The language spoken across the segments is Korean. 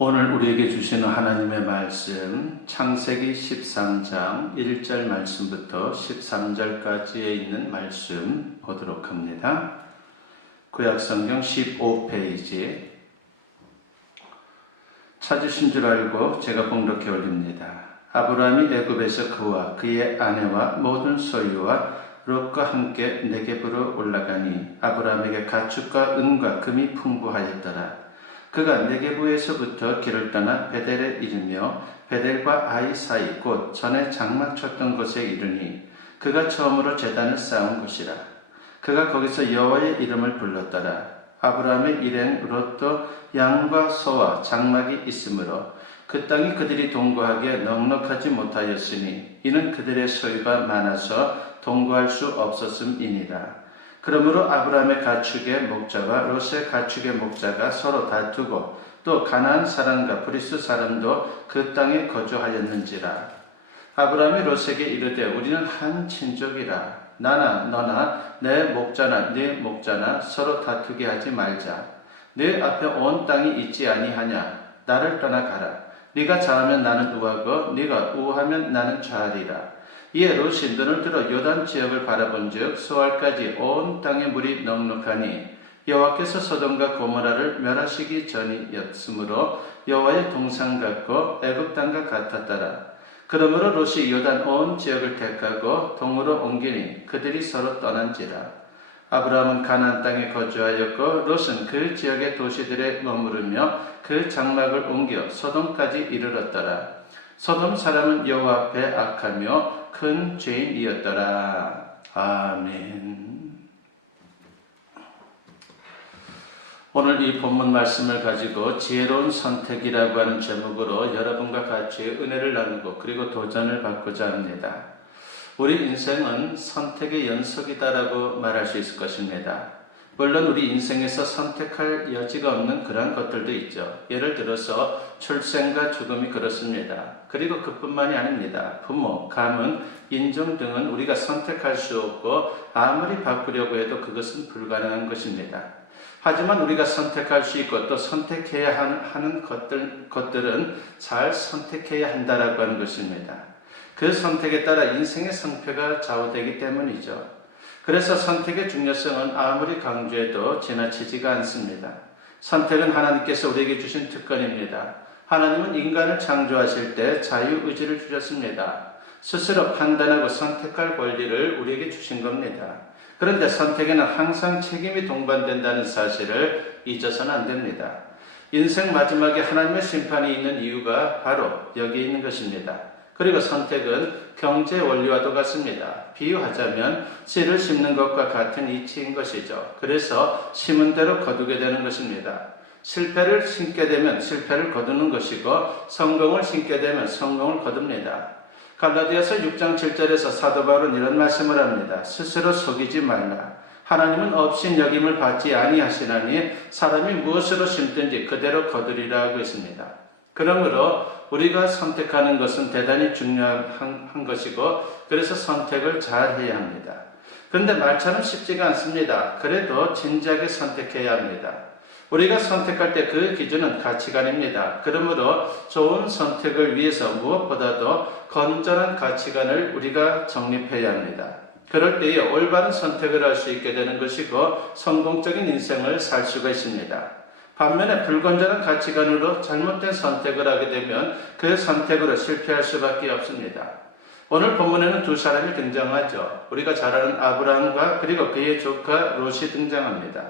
오늘 우리에게 주시는 하나님의 말씀 창세기 13장 1절 말씀부터 13절까지에 있는 말씀 보도록 합니다. 구약성경 15페이지 찾으신 줄 알고 제가 봉독해 올립니다. 아브라함이 애굽에서 그와 그의 아내와 모든 소유와 롯과 함께 네겝으로 올라가니 아브라함에게 가축과 은과 금이 풍부하였더라. 그가 네겝에서부터 길을 떠나 베델에 이르며 베델과 아이 사이 곧 전에 장막 쳤던 곳에 이르니 그가 처음으로 제단을 쌓은 곳이라. 그가 거기서 여호와의 이름을 불렀더라. 아브라함의 일행 롯도 양과 소와 장막이 있으므로 그 땅이 그들이 동거하기에 넉넉하지 못하였으니 이는 그들의 소유가 많아서 동거할 수 없었음이니라. 그러므로 아브라함의 가축의 목자와 롯의 가축의 목자가 서로 다투고 또 가나안 사람과 브리스 사람도 그 땅에 거주하였는지라. 아브라함이 롯에게 이르되 우리는 한 친족이라. 나나 너나 내 목자나 네 목자나 서로 다투게 하지 말자. 네 앞에 온 땅이 있지 아니하냐. 나를 떠나 가라. 네가 좌하면 나는 우하고 네가 우하면 나는 좌하리라. 이에 롯이 눈을 들어 요단 지역을 바라본즉 소알까지 온 땅에 물이 넉넉하니 여호와께서 소돔과 고모라를 멸하시기 전이었으므로 여호와의 동상 같고 애굽 땅과 같았더라. 그러므로 롯이 요단 온 지역을 택하고 동으로 옮기니 그들이 서로 떠난지라. 아브라함은 가나안 땅에 거주하였고 롯은 그 지역의 도시들에 머무르며 그 장막을 옮겨 소돔까지 이르렀더라. 소돔 사람은 여호와 앞에 악하며 큰 죄인이었더라. 아멘. 오늘 이 본문 말씀을 가지고 지혜로운 선택이라고 하는 제목으로 여러분과 같이 은혜를 나누고 그리고 도전을 받고자 합니다. 우리 인생은 선택의 연속이다라고 말할 수 있을 것입니다. 물론 우리 인생에서 선택할 여지가 없는 그러한 것들도 있죠. 예를 들어서 출생과 죽음이 그렇습니다. 그리고 그뿐만이 아닙니다. 부모, 가문, 인종 등은 우리가 선택할 수 없고 아무리 바꾸려고 해도 그것은 불가능한 것입니다. 하지만 우리가 선택할 수 있고 또 선택해야 하는 것들은 잘 선택해야 한다라고 하는 것입니다. 그 선택에 따라 인생의 성패가 좌우되기 때문이죠. 그래서 선택의 중요성은 아무리 강조해도 지나치지가 않습니다. 선택은 하나님께서 우리에게 주신 특권입니다. 하나님은 인간을 창조하실 때 자유의지를 주셨습니다. 스스로 판단하고 선택할 권리를 우리에게 주신 겁니다. 그런데 선택에는 항상 책임이 동반된다는 사실을 잊어서는 안 됩니다. 인생 마지막에 하나님의 심판이 있는 이유가 바로 여기 있는 것입니다. 그리고 선택은 경제 원리와도 같습니다. 비유하자면 씨를 심는 것과 같은 이치인 것이죠. 그래서 심은 대로 거두게 되는 것입니다. 실패를 심게 되면 실패를 거두는 것이고 성공을 심게 되면 성공을 거둡니다. 갈라디아서 6장 7절에서 사도 바울은 이런 말씀을 합니다. 스스로 속이지 말라. 하나님은 없인 여김을 받지 아니하시나니 사람이 무엇으로 심든지 그대로 거두리라 하고 있습니다. 그러므로 우리가 선택하는 것은 대단히 중요한 것이고 그래서 선택을 잘 해야 합니다. 그런데 말처럼 쉽지가 않습니다. 그래도 진지하게 선택해야 합니다. 우리가 선택할 때 그 기준은 가치관입니다. 그러므로 좋은 선택을 위해서 무엇보다도 건전한 가치관을 우리가 정립해야 합니다. 그럴 때에 올바른 선택을 할 수 있게 되는 것이고 성공적인 인생을 살 수가 있습니다. 반면에 불건전한 가치관으로 잘못된 선택을 하게 되면 그 선택으로 실패할 수밖에 없습니다. 오늘 본문에는 두 사람이 등장하죠. 우리가 잘 아는 아브라함과 그리고 그의 조카 롯이 등장합니다.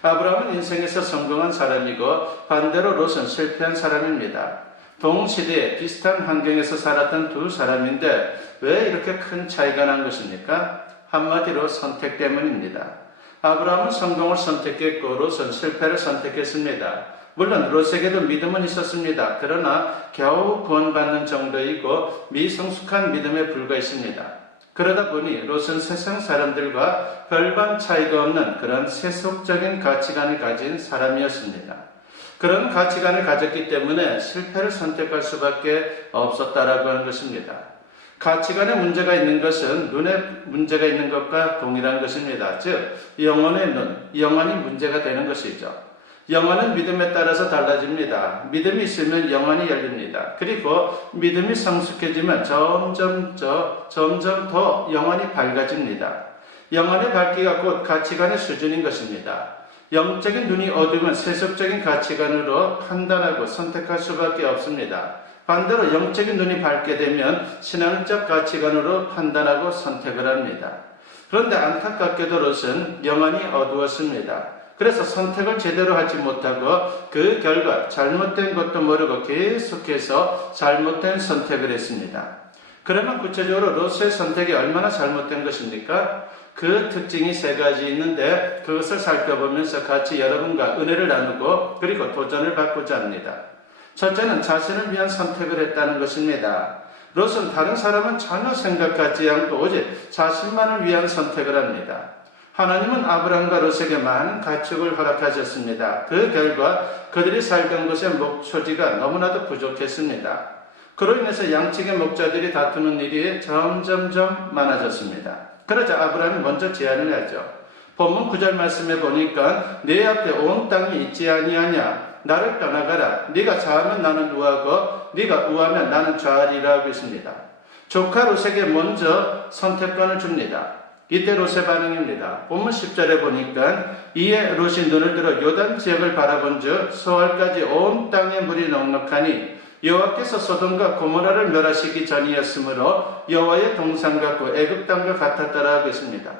아브라함은 인생에서 성공한 사람이고 반대로 롯은 실패한 사람입니다. 동시대에 비슷한 환경에서 살았던 두 사람인데 왜 이렇게 큰 차이가 난 것입니까? 한마디로 선택 때문입니다. 아브라함은 성공을 선택했고 롯은 실패를 선택했습니다. 물론 롯에게도 믿음은 있었습니다. 그러나 겨우 구원받는 정도이고 미성숙한 믿음에 불과했습니다. 그러다 보니 롯은 세상 사람들과 별반 차이가 없는 그런 세속적인 가치관을 가진 사람이었습니다. 그런 가치관을 가졌기 때문에 실패를 선택할 수밖에 없었다라고 하는 것입니다. 가치관에 문제가 있는 것은 눈에 문제가 있는 것과 동일한 것입니다. 즉 영혼의 눈, 영혼이 문제가 되는 것이죠. 영혼은 믿음에 따라서 달라집니다. 믿음이 있으면 영혼이 열립니다. 그리고 믿음이 성숙해지면 점점 더 영혼이 밝아집니다. 영혼의 밝기가 곧 가치관의 수준인 것입니다. 영적인 눈이 어두우면 세속적인 가치관으로 판단하고 선택할 수밖에 없습니다. 반대로 영적인 눈이 밝게 되면 신앙적 가치관으로 판단하고 선택을 합니다. 그런데 안타깝게도 롯은 영혼이 어두웠습니다. 그래서 선택을 제대로 하지 못하고 그 결과 잘못된 것도 모르고 계속해서 잘못된 선택을 했습니다. 그러면 구체적으로 롯의 선택이 얼마나 잘못된 것입니까? 그 특징이 세 가지 있는데 그것을 살펴보면서 같이 여러분과 은혜를 나누고 그리고 도전을 받고자 합니다. 첫째는 자신을 위한 선택을 했다는 것입니다. 롯은 다른 사람은 전혀 생각하지 않고 오직 자신만을 위한 선택을 합니다. 하나님은 아브라함과 롯에게 많은 가축을 허락하셨습니다. 그 결과 그들이 살던 곳의 목초지가 너무나도 부족했습니다. 그로 인해서 양측의 목자들이 다투는 일이 점점 많아졌습니다. 그러자 아브라함이 먼저 제안을 하죠. 본문 9절 말씀에 보니까 내 앞에 온 땅이 있지 아니하냐. 나를 떠나가라. 네가 좌하면 나는 우하고 네가 우하면 나는 좌하리라 하고 있습니다. 조카 롯에게 먼저 선택권을 줍니다. 이때 롯의 반응입니다. 본문 10절에 보니까 이에 롯이 눈을 들어 요단 지역을 바라본즉 소알까지 온 땅에 물이 넉넉하니 여호와께서 소돔과 고모라를 멸하시기 전이었으므로 여호와의 동산 같고 애굽 땅과 같았더라 하고 있습니다.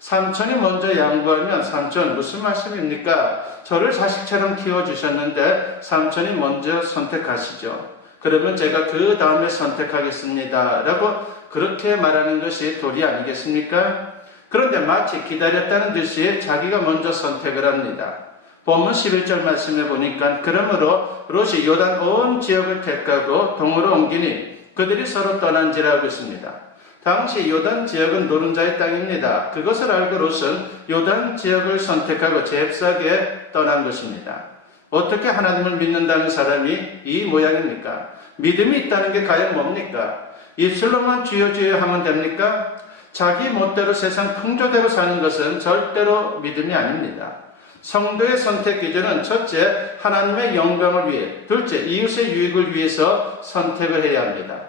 삼촌이 먼저 양보하면 삼촌 무슨 말씀입니까? 저를 자식처럼 키워주셨는데 삼촌이 먼저 선택하시죠. 그러면 제가 그 다음에 선택하겠습니다 라고 그렇게 말하는 것이 도리 아니겠습니까? 그런데 마치 기다렸다는 듯이 자기가 먼저 선택을 합니다. 본문 11절 말씀에 보니까 그러므로 롯이 요단 온 지역을 택하고 동으로 옮기니 그들이 서로 떠난지라 하고 있습니다. 당시 요단 지역은 노른자의 땅입니다. 그것을 알고 롯은 요단 지역을 선택하고 잽싸게 떠난 것입니다. 어떻게 하나님을 믿는다는 사람이 이 모양입니까? 믿음이 있다는 게 과연 뭡니까? 입술로만 주여 주여 하면 됩니까? 자기 멋대로 세상 풍조대로 사는 것은 절대로 믿음이 아닙니다. 성도의 선택 기준은 첫째, 하나님의 영광을 위해, 둘째, 이웃의 유익을 위해서 선택을 해야 합니다.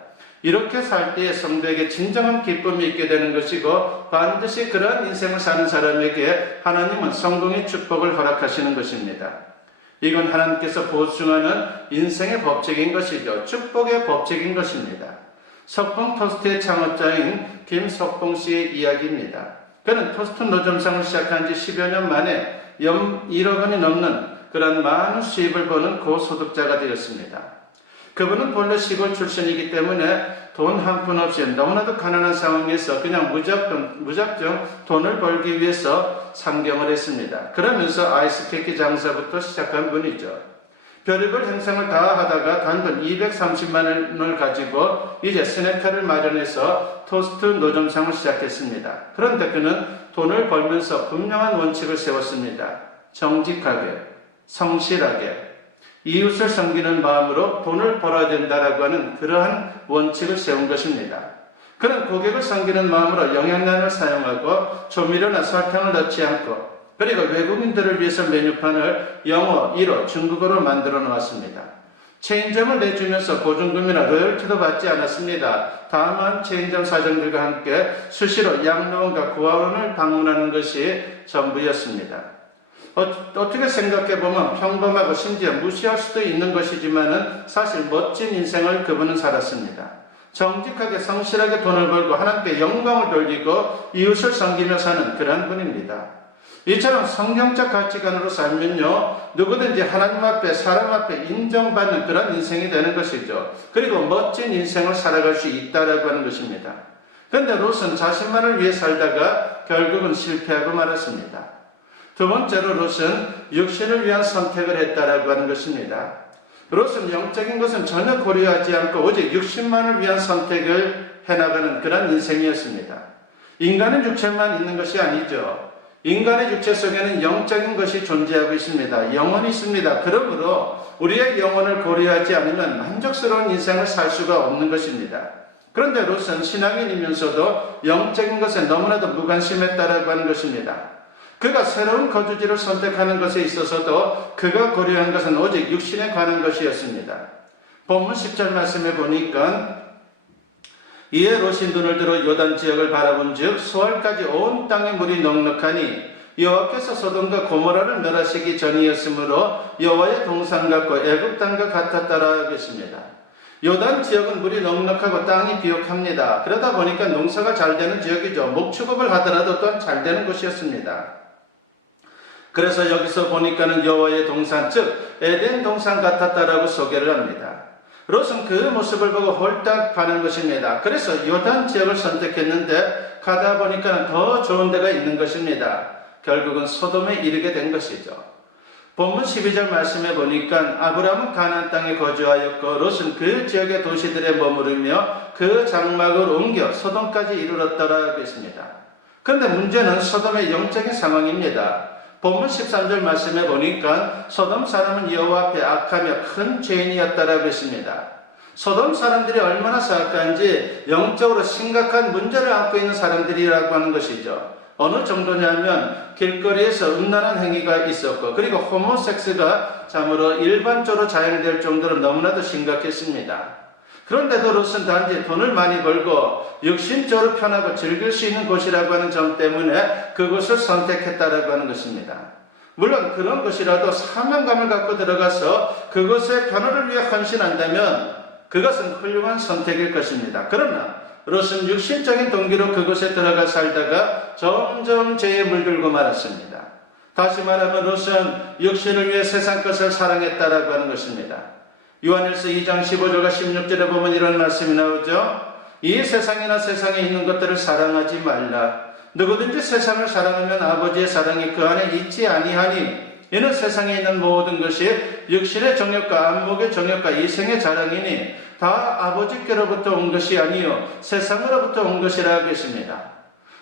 이렇게 살 때에 성도에게 진정한 기쁨이 있게 되는 것이고 반드시 그러한 인생을 사는 사람에게 하나님은 성공의 축복을 허락하시는 것입니다. 이건 하나님께서 보증하는 인생의 법칙인 것이죠. 축복의 법칙인 것입니다. 석봉 토스트의 창업자인 김석봉 씨의 이야기입니다. 그는 토스트 노점상을 시작한 지 10여 년 만에 1억 원이 넘는 그런 많은 수입을 버는 고소득자가 되었습니다. 그분은 본래 시골 출신이기 때문에 돈 한 푼 없이 너무나도 가난한 상황에서 그냥 무작정 돈을 벌기 위해서 상경을 했습니다. 그러면서 아이스케이크 장사부터 시작한 분이죠. 별의별 행상을 다 하다가 단돈 230만 원을 가지고 이제 스낵카를 마련해서 토스트 노점상을 시작했습니다. 그런데 그는 돈을 벌면서 분명한 원칙을 세웠습니다. 정직하게, 성실하게, 이웃을 섬기는 마음으로 돈을 벌어야 된다라고 하는 그러한 원칙을 세운 것입니다. 그는 고객을 섬기는 마음으로 영양간을 사용하고 조미료나 설탕을 넣지 않고 그리고 외국인들을 위해서 메뉴판을 영어, 일어, 중국어로 만들어 놓았습니다. 체인점을 내주면서 보증금이나 로열티도 받지 않았습니다. 다만 체인점 사장들과 함께 수시로 양로원과 고아원을 방문하는 것이 전부였습니다. 어떻게 생각해보면 평범하고 심지어 무시할 수도 있는 것이지만은 사실 멋진 인생을 그분은 살았습니다. 정직하게 성실하게 돈을 벌고 하나님께 영광을 돌리고 이웃을 섬기며 사는 그러한 분입니다. 이처럼 성경적 가치관으로 살면요 누구든지 하나님 앞에 사람 앞에 인정받는 그런 인생이 되는 것이죠. 그리고 멋진 인생을 살아갈 수 있다라고 하는 것입니다. 그런데 롯은 자신만을 위해 살다가 결국은 실패하고 말았습니다. 두 번째로 롯은 육신을 위한 선택을 했다라고 하는 것입니다. 롯은 영적인 것은 전혀 고려하지 않고 오직 육신만을 위한 선택을 해나가는 그런 인생이었습니다. 인간의 육체만 있는 것이 아니죠. 인간의 육체 속에는 영적인 것이 존재하고 있습니다. 영혼이 있습니다. 그러므로 우리의 영혼을 고려하지 않으면 만족스러운 인생을 살 수가 없는 것입니다. 그런데 롯은 신앙인이면서도 영적인 것에 너무나도 무관심했다라고 하는 것입니다. 그가 새로운 거주지를 선택하는 것에 있어서도 그가 고려한 것은 오직 육신에 관한 것이었습니다. 본문 10절 말씀에 보니까 이에 롯이 눈을 들어 요단 지역을 바라본 즉 수알까지 온 땅에 물이 넉넉하니 여호와께서 소돔과 고모라를 멸하시기 전이었으므로 여호와의 동산 같고 애굽 땅과 같았다라 하겠습니다. 요단 지역은 물이 넉넉하고 땅이 비옥합니다. 그러다 보니까 농사가 잘 되는 지역이죠. 목축업을 하더라도 또한 잘 되는 곳이었습니다. 그래서 여기서 보니까는 여호와의 동산, 즉 에덴 동산 같았다라고 소개를 합니다. 롯은 그 모습을 보고 홀딱 반한 것입니다. 그래서 요단 지역을 선택했는데 가다 보니까는 더 좋은 데가 있는 것입니다. 결국은 소돔에 이르게 된 것이죠. 본문 12절 말씀에 보니까 아브라함은 가나안 땅에 거주하였고 롯은 그 지역의 도시들에 머무르며 그 장막을 옮겨 소돔까지 이르렀더라 하겠습니다. 그런데 문제는 소돔의 영적인 상황입니다. 본문 13절 말씀에 보니까 소돔 사람은 여호와 앞에 악하며 큰 죄인이었다라고 했습니다. 소돔 사람들이 얼마나 사악한지 영적으로 심각한 문제를 안고 있는 사람들이라고 하는 것이죠. 어느 정도냐면 길거리에서 음란한 행위가 있었고 그리고 호모섹스가 참으로 일반적으로 자행될 정도로 너무나도 심각했습니다. 그런데도 롯은 단지 돈을 많이 벌고 육신적으로 편하고 즐길 수 있는 곳이라고 하는 점 때문에 그곳을 선택했다라고 하는 것입니다. 물론 그런 것이라도 사명감을 갖고 들어가서 그것의 변화를 위해 헌신한다면 그것은 훌륭한 선택일 것입니다. 그러나 롯은 육신적인 동기로 그곳에 들어가 살다가 점점 죄에 물들고 말았습니다. 다시 말하면 롯은 육신을 위해 세상 것을 사랑했다라고 하는 것입니다. 요한일서 2장 15절과 16절에 보면 이런 말씀이 나오죠. 이 세상이나 세상에 있는 것들을 사랑하지 말라. 누구든지 세상을 사랑하면 아버지의 사랑이 그 안에 있지 아니하니 이는 세상에 있는 모든 것이 육신의 정욕과 안목의 정욕과 이생의 자랑이니 다 아버지께로부터 온 것이 아니요 세상으로부터 온 것이라 하겠습니다.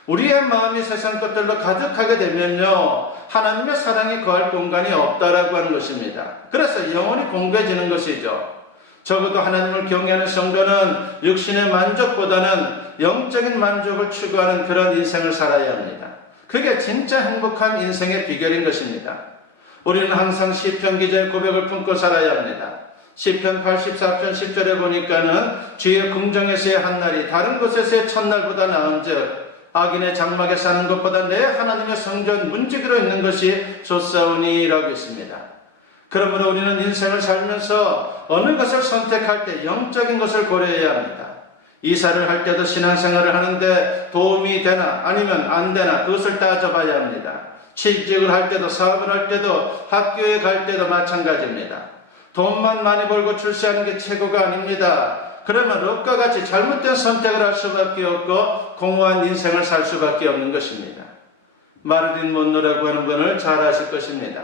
우리의 마음이 세상 것들로 가득하게 되면요 하나님의 사랑이 거할 공간이 없다라고 하는 것입니다. 그래서 영혼이 공고해지는 것이죠. 적어도 하나님을 경외하는 성도는 육신의 만족보다는 영적인 만족을 추구하는 그런 인생을 살아야 합니다. 그게 진짜 행복한 인생의 비결인 것입니다. 우리는 항상 시편 기자의 고백을 품고 살아야 합니다. 시편 84편 10절에 보니까는 주의 궁정에서의 한날이 다른 곳에서의 첫날보다 나은즉 악인의 장막에 사는 것보다 내 하나님의 성전 문지기로 있는 것이 좋사오니라고 했습니다. 그러므로 우리는 인생을 살면서 어느 것을 선택할 때 영적인 것을 고려해야 합니다. 이사를 할 때도 신앙생활을 하는데 도움이 되나 아니면 안 되나 그것을 따져봐야 합니다. 취직을 할 때도 사업을 할 때도 학교에 갈 때도 마찬가지입니다. 돈만 많이 벌고 출세하는 게 최고가 아닙니다. 그러면 롯과 같이 잘못된 선택을 할 수밖에 없고 공허한 인생을 살 수밖에 없는 것입니다. 마릴린 먼로라고 하는 분을 잘 아실 것입니다.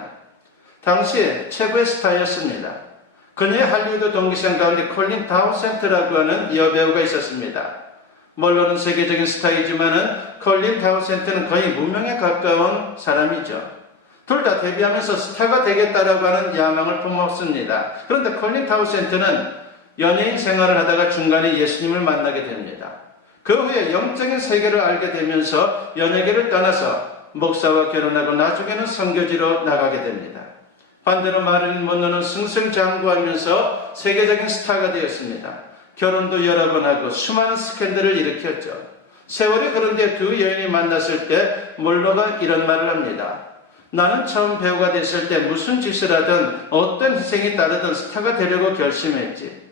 당시 최고의 스타였습니다. 그녀의 할리우드 동기생 가운데 콜린 타우센트라고 하는 여배우가 있었습니다. 먼로는 세계적인 스타이지만은 콜린 타우센트는 거의 무명에 가까운 사람이죠. 둘 다 데뷔하면서 스타가 되겠다라고 하는 야망을 품었습니다. 그런데 콜린 타우센트는 연예인 생활을 하다가 중간에 예수님을 만나게 됩니다. 그 후에 영적인 세계를 알게 되면서 연예계를 떠나서 목사와 결혼하고 나중에는 선교지로 나가게 됩니다. 반대로 마릴린 먼로는 승승장구하면서 세계적인 스타가 되었습니다. 결혼도 여러 번 하고 수많은 스캔들을 일으켰죠. 세월이 흐른 뒤에 두 여인이 만났을 때 먼로가 이런 말을 합니다. 나는 처음 배우가 됐을 때 무슨 짓을 하든 어떤 희생이 따르든 스타가 되려고 결심했지.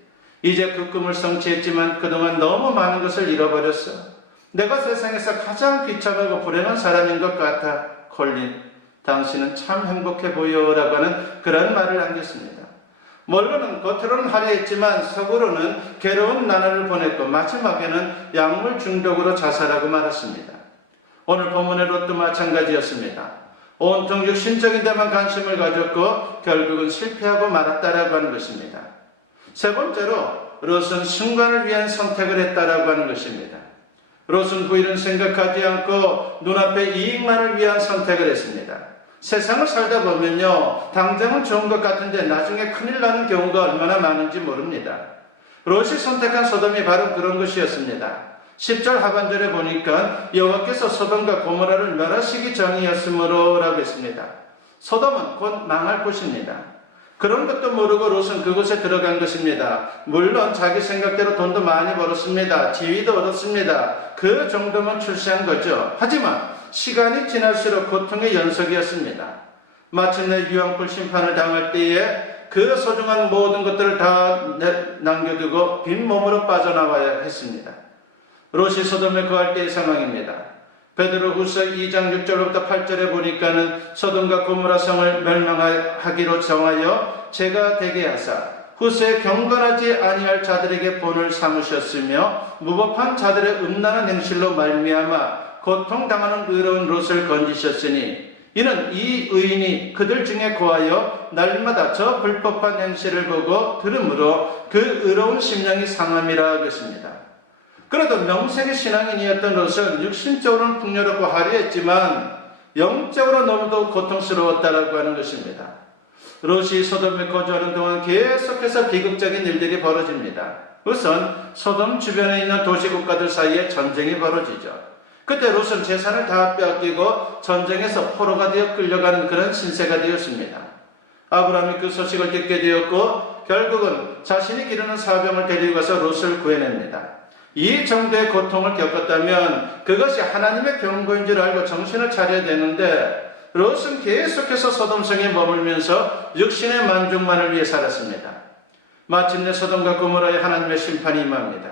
이제 그 꿈을 성취했지만 그동안 너무 많은 것을 잃어버렸어. 내가 세상에서 가장 비참하고 불행한 사람인 것 같아. 콜린, 당신은 참 행복해 보여라고 하는 그런 말을 남겼습니다. 먼로는 겉으로는 화려했지만 속으로는 괴로운 나날을 보냈고 마지막에는 약물 중독으로 자살하고 말았습니다. 오늘 본문의 롯도 마찬가지였습니다. 온통 육신적인 데만 관심을 가졌고 결국은 실패하고 말았다라고 하는 것입니다. 세 번째로 롯은 순간을 위한 선택을 했다라고 하는 것입니다. 롯은 후일은 생각하지 않고 눈앞의 이익만을 위한 선택을 했습니다. 세상을 살다 보면요 당장은 좋은 것 같은데 나중에 큰일 나는 경우가 얼마나 많은지 모릅니다. 롯이 선택한 소돔이 바로 그런 것이었습니다. 10절 하반절에 보니까 여호와께서 소돔과 고모라를 멸하시기 전이었으므로 라고 했습니다. 소돔은 곧 망할 곳입니다. 그런 것도 모르고 롯은 그곳에 들어간 것입니다. 물론 자기 생각대로 돈도 많이 벌었습니다. 지위도 얻었습니다. 그 정도면 출세한 거죠. 하지만 시간이 지날수록 고통의 연속이었습니다. 마침내 유황불 심판을 당할 때에 그 소중한 모든 것들을 다 남겨두고 빈몸으로 빠져나와야 했습니다. 롯이 소돔에 거할 때의 상황입니다. 베드로후서 2장 6절부터 8절에 보니까는 소돔과 고모라 성을 멸망하기로 정하여 제가 되게 하사 후세에 경건하지 아니할 자들에게 본을 삼으셨으며 무법한 자들의 음란한 행실로 말미암아 고통당하는 의로운 롯을 건지셨으니 이는 이 의인이 그들 중에 거하여 날마다 저 불법한 행실을 보고 들으므로 그 의로운 심령이 상함이라 하겠습니다. 그래도 명색의 신앙인이었던 롯은 육신적으로는 풍요롭고 화려했지만 영적으로 너무도 고통스러웠다라고 하는 것입니다. 롯이 소돔에 거주하는 동안 계속해서 비극적인 일들이 벌어집니다. 우선 소돔 주변에 있는 도시국가들 사이에 전쟁이 벌어지죠. 그때 롯은 재산을 다 빼앗기고 전쟁에서 포로가 되어 끌려가는 그런 신세가 되었습니다. 아브라함이 그 소식을 듣게 되었고 결국은 자신이 기르는 사병을 데리고 가서 롯을 구해냅니다. 이 정도의 고통을 겪었다면 그것이 하나님의 경고인 줄 알고 정신을 차려야 되는데 롯은 계속해서 소돔성에 머물면서 육신의 만족만을 위해 살았습니다. 마침내 소돔과 고모라에 하나님의 심판이 임합니다.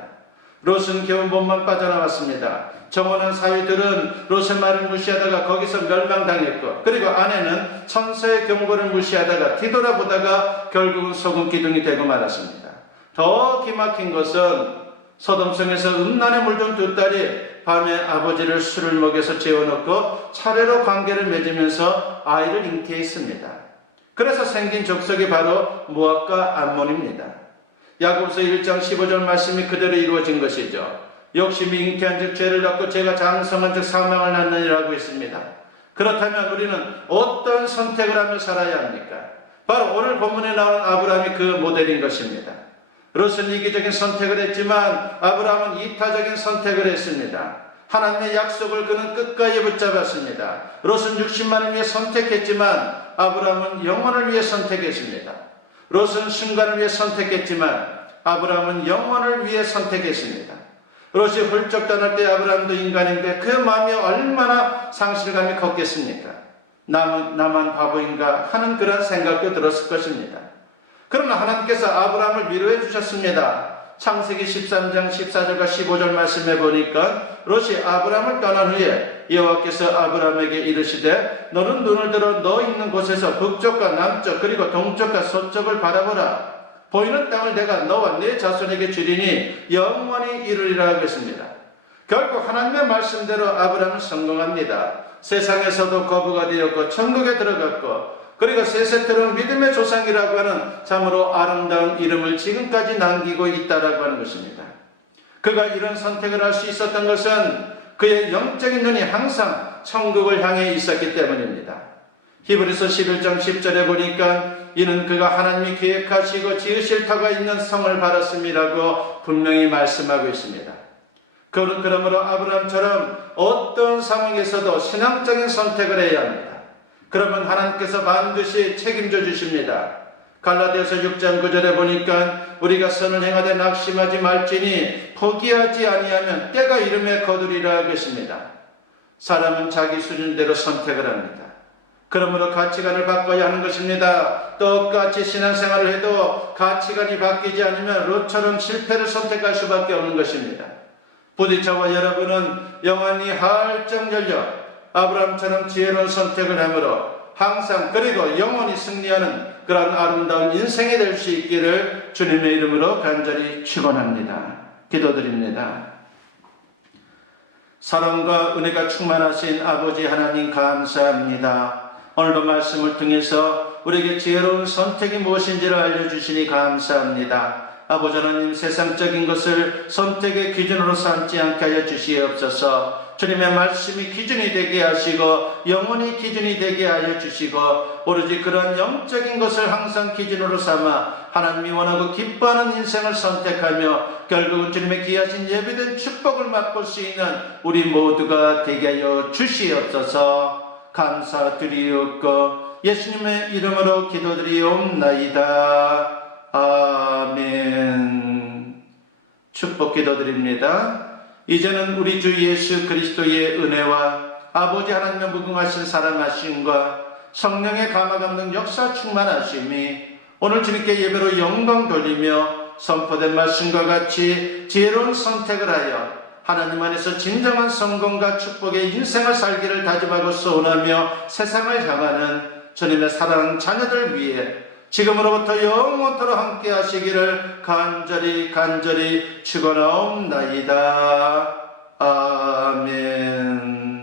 롯은 겨우 몸만 빠져나왔습니다. 정원한 사위들은 롯의 말을 무시하다가 거기서 멸망당했고 그리고 아내는 천사의 경고를 무시하다가 뒤돌아보다가 결국은 소금 기둥이 되고 말았습니다. 더 기막힌 것은 소돔성에서 음란에 물든 두 딸이 밤에 아버지를 술을 먹여서 재워놓고 차례로 관계를 맺으면서 아이를 잉태했습니다. 그래서 생긴 족속이 바로 모압과 암몬입니다. 야고보서 1장 15절 말씀이 그대로 이루어진 것이죠. 욕심이 잉태한 즉 죄를 낳고 죄가 장성한 즉 사망을 낳느니라고 했습니다. 그렇다면 우리는 어떤 선택을 하며 살아야 합니까? 바로 오늘 본문에 나오는 아브라함이 그 모델인 것입니다. 롯은 이기적인 선택을 했지만 아브라함은 이타적인 선택을 했습니다. 하나님의 약속을 그는 끝까지 붙잡았습니다. 롯은 육신만을 위해 선택했지만 아브라함은 영혼을 위해 선택했습니다. 롯은 순간을 위해 선택했지만 아브라함은 영혼을 위해 선택했습니다. 롯이 훌쩍 떠날 때 아브라함도 인간인데 그 마음이 얼마나 상실감이 컸겠습니까? 나만 바보인가 하는 그런 생각도 들었을 것입니다. 그러나 하나님께서 아브라함을 위로해 주셨습니다. 창세기 13장 14절과 15절 말씀해 보니까 롯이 아브라함을 떠난 후에 여호와께서 아브라함에게 이르시되 너는 눈을 들어 너 있는 곳에서 북쪽과 남쪽 그리고 동쪽과 서쪽을 바라보라. 보이는 땅을 내가 너와 네 자손에게 주리니 영원히 이루리라 하겠습니다. 결국 하나님의 말씀대로 아브라함은 성공합니다. 세상에서도 거부가 되었고 천국에 들어갔고 그리고 세세토록 믿음의 조상이라고 하는 참으로 아름다운 이름을 지금까지 남기고 있다라고 하는 것입니다. 그가 이런 선택을 할 수 있었던 것은 그의 영적인 눈이 항상 천국을 향해 있었기 때문입니다. 히브리서 11장 10절에 보니까 이는 그가 하나님이 계획하시고 지으실 터가 있는 성을 바랐음이라고 분명히 말씀하고 있습니다. 그러므로 아브라함처럼 어떤 상황에서도 신앙적인 선택을 해야 합니다. 그러면 하나님께서 반드시 책임져 주십니다. 갈라디아서 6장 9절에 보니까 우리가 선을 행하되 낙심하지 말지니 포기하지 아니하면 때가 이름에 거두리라 하겠습니다. 사람은 자기 수준대로 선택을 합니다. 그러므로 가치관을 바꿔야 하는 것입니다. 똑같이 신앙생활을 해도 가치관이 바뀌지 않으면 롯처럼 실패를 선택할 수밖에 없는 것입니다. 부디 저와 여러분은 영원히 활짝 열려 아브라함처럼 지혜로운 선택을 함으로 항상 그리고 영원히 승리하는 그런 아름다운 인생이 될 수 있기를 주님의 이름으로 간절히 축원합니다. 기도드립니다. 사랑과 은혜가 충만하신 아버지 하나님 감사합니다. 오늘도 말씀을 통해서 우리에게 지혜로운 선택이 무엇인지를 알려주시니 감사합니다. 아버지 하나님, 세상적인 것을 선택의 기준으로 삼지 않게 하여 주시옵소서. 주님의 말씀이 기준이 되게 하시고 영혼이 기준이 되게 하여 주시고 오로지 그런 영적인 것을 항상 기준으로 삼아 하나님이 원하고 기뻐하는 인생을 선택하며 결국은 주님의 귀하신 예비된 축복을 맛볼 수 있는 우리 모두가 되게 하여 주시옵소서. 감사드리옵고 예수님의 이름으로 기도드리옵나이다. 아멘. 축복 기도드립니다. 이제는 우리 주 예수 그리스도의 은혜와 아버지 하나님의 무궁하신 사랑하심과 성령의 감화감동 역사 충만하심이 오늘 주님께 예배로 영광 돌리며 선포된 말씀과 같이 지혜로운 선택을 하여 하나님 안에서 진정한 성공과 축복의 인생을 살기를 다짐하고 소원하며 세상을 향하는 주님의 사랑하는 자녀들 위해 지금으로부터 영원토록 함께 하시기를 간절히 축원하옵나이다. 아멘.